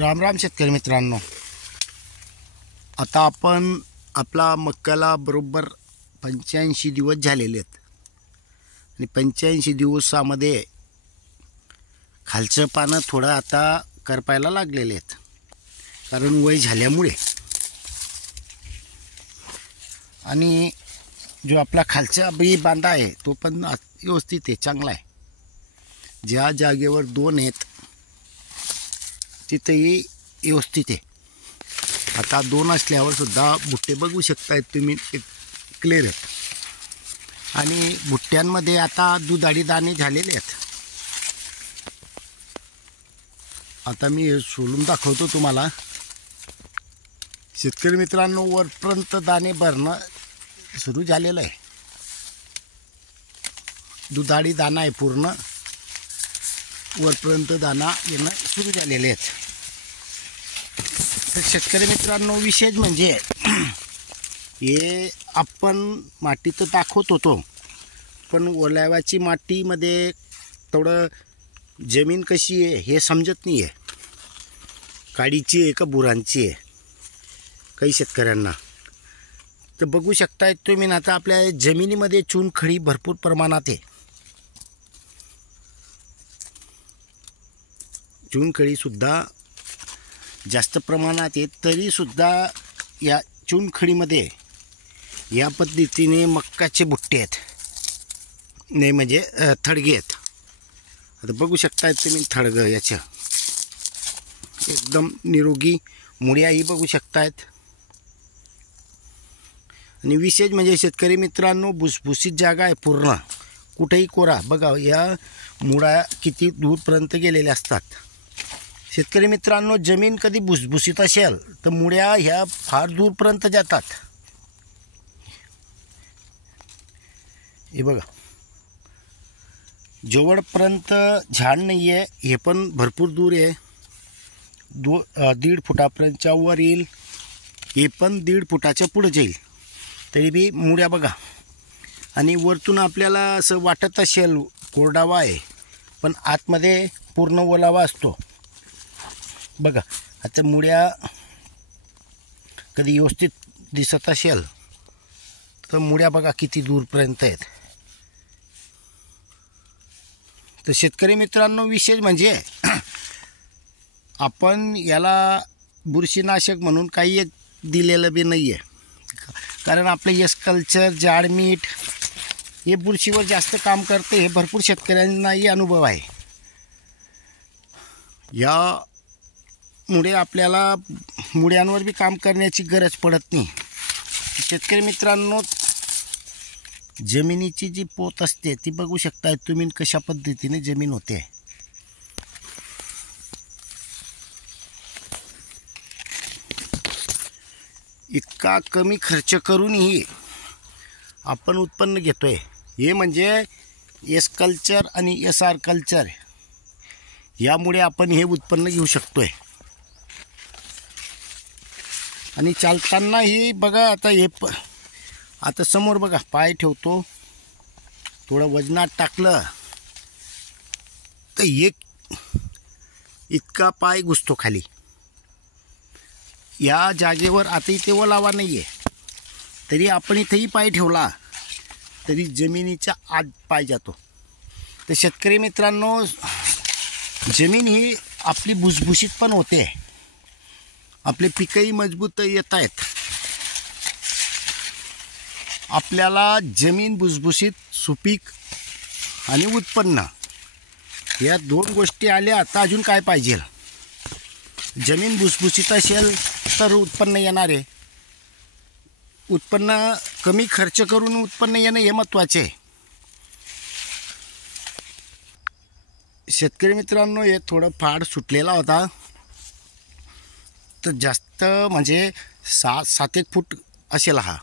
राम राम शेतकरी मित्रांनो, आता आपण आपला मक्याला बरोबर 85 दिवस झालेले आहेत आणि 85 दिवसामध्ये खालचं पानं थोडं आता करपायला लागलेले आहेत, कारण वय झाल्यामुळे. आणि जो आपला खालचा बी बांधा आहे तो पण व्यवस्थित आहे, चांगला आहे. ज्या जागेवर 2 आहेत तिथेही व्यवस्थित आहे. आता 2 असल्यावर सुद्धा बुट्टे बघू शकताय तुम्ही, एक क्लिअर आहेत. आणि बुट्ट्यांमध्ये आता दुधाळी दाणे झालेले आहेत. आता मी हे सोलून दाखवतो तुम्हाला. शेतकरी मित्रांनो, वरपर्यंत दाणे भरणं सुरू झालेलं आहे. दुधाळी दाणा आहे, पूर्ण वरपर्यंत दाणा येणं सुरू झालेले आहेत. तर शेतकरी मित्रांनो, विशेष म्हणजे हे आपण माती तर दाखवत होतो, पण ओलाव्याची मातीमध्ये थोडं जमीन कशी आहे हे समजत नाही आहे. काडीची आहे का बुरांची आहे काही शेतकऱ्यांना. तर बघू शकताय तुम्ही, आता आपल्या जमिनीमध्ये चुनखडी भरपूर प्रमाणात आहे. चुनखडीसुद्धा जास्त प्रमाणात आहे, तरीसुद्धा या चुनखडीमध्ये या पद्धतीने मक्काचे बुट्टे आहेत, नाही म्हणजे थडगे आहेत. आता बघू शकताय तुम्ही थडगं, याच्या एकदम निरोगी मुळ्याही बघू शकतायत. आणि विशेष म्हणजे शेतकरी मित्रांनो, भुसभुशीत जागा आहे पूर्ण, कुठेही कोरा. बघा या मुळा किती दूरपर्यंत गेलेल्या असतात. शेतकरी मित्रांनो, जमीन कधी भुसभुशीत असेल तर मुळ्या ह्या फार दूरपर्यंत जातात. हे बघा, जवळपर्यंत झाड नाही आहे, हे पण भरपूर दूर आहे. 1.5 फुटापर्यंतच्या वर येईल, हे पण 1.5 फुटाच्या पुढे जाईल, तरी बी मुळ्या बघा. आणि वरतून आपल्याला असं वाटत असेल कोरडावा आहे, पण आतमध्ये पूर्ण ओलावा असतो. बघा, आता मुळ्या कधी व्यवस्थित दिसत असेल तर मुळ्या बघा किती दूरपर्यंत आहेत. तर शेतकरी मित्रांनो, विशेष म्हणजे आपण याला बुरशीनाशक म्हणून काही एक दिलेलं बी नाही आहे, कारण आपलं एस कल्चर जाडमीठ हे बुरशीवर जास्त काम करते, हे भरपूर शेतकऱ्यांनाही अनुभव आहे. यामुळे आपल्याला मुळ्यांवर बी काम करण्याची गरज पडत नाही. शेतकरी मित्रांनो, जमिनीची जी पोत असते ती बघू शकता तुम्ही कशा पद्धतीने जमीन होते. इतका कमी खर्च करूनही आपण उत्पन्न घेतोय, हे म्हणजे एस कल्चर आणि SR कल्चर, यामुळे आपण हे उत्पन्न घेऊ शकतोय. आणि चालतानाही बघा, आता हे आता समोर बघा, पाय ठेवतो, थोडं वजनात टाकलं तर एक इतका पाय घुसतो खाली. या जागेवर आता इथे ओलावा नाही आहे, तरी आपण इथेही पाय ठेवला तरी जमिनीच्या आत पाय जातो. तर शेतकरी मित्रांनो, जमीन ही आपली भुसभुशीत पण होते, आपले पिकंही मजबूत येत आहेत. आपल्याला जमीन भुसभुशीत, सुपीक आणि उत्पन्न, या 2 गोष्टी आल्या तर अजून काय पाहिजे. जमीन भुसभुशीत असेल तर उत्पन्न येणार आहे. उत्पन्न कमी खर्च करून उत्पन्न येणं हे महत्त्वाचे आहे. शेतकरी मित्रांनो, हे थोडं फाड सुटलेला होता, तर जास्त म्हणजे 7-1 फूट असेल हा.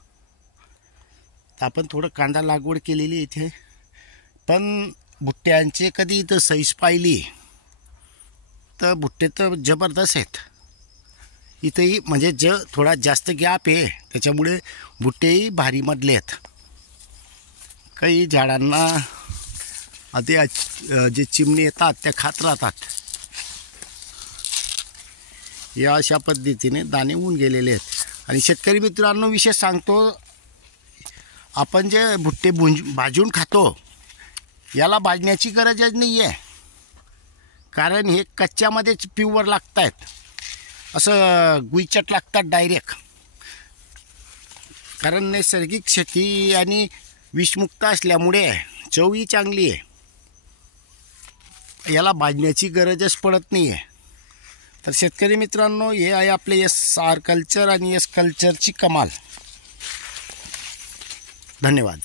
तर आपण थोडं कांदा लागवड केलेली इथे, पण बुट्ट्यांचे कधी इथं साईज पाहिली तर बुट्टे तर जबरदस्त आहेत. इथंही म्हणजे थोडा जास्त गॅप आहे, त्याच्यामुळे बुट्टेही भारी मधले आहेत. काही झाडांना आधी जे चिमणी येतात त्या खात राहतात. या अशा पद्धतीने दाणे होऊन गेलेले आहेत। आणि शेतकरी मित्रांनो विशेष सांगतो, आपण जे भुट्टे भाजून खातो याला भाजण्याची गरजच नाही आहे, कारण हे कच्च्यामध्येच प्युअर लागत आहेत, असं गुईचट लागतात डायरेक्ट। कारण नैसर्गिक शेती आणि विषमुक्त असल्यामुळे चवही चांगली आहे, याला भाजण्याची गरजच पडत नाही आहे। तर शेतकरी मित्रांनो, हे आहे आपले SR कल्चर आणि S कल्चरची कमाल। धन्यवाद।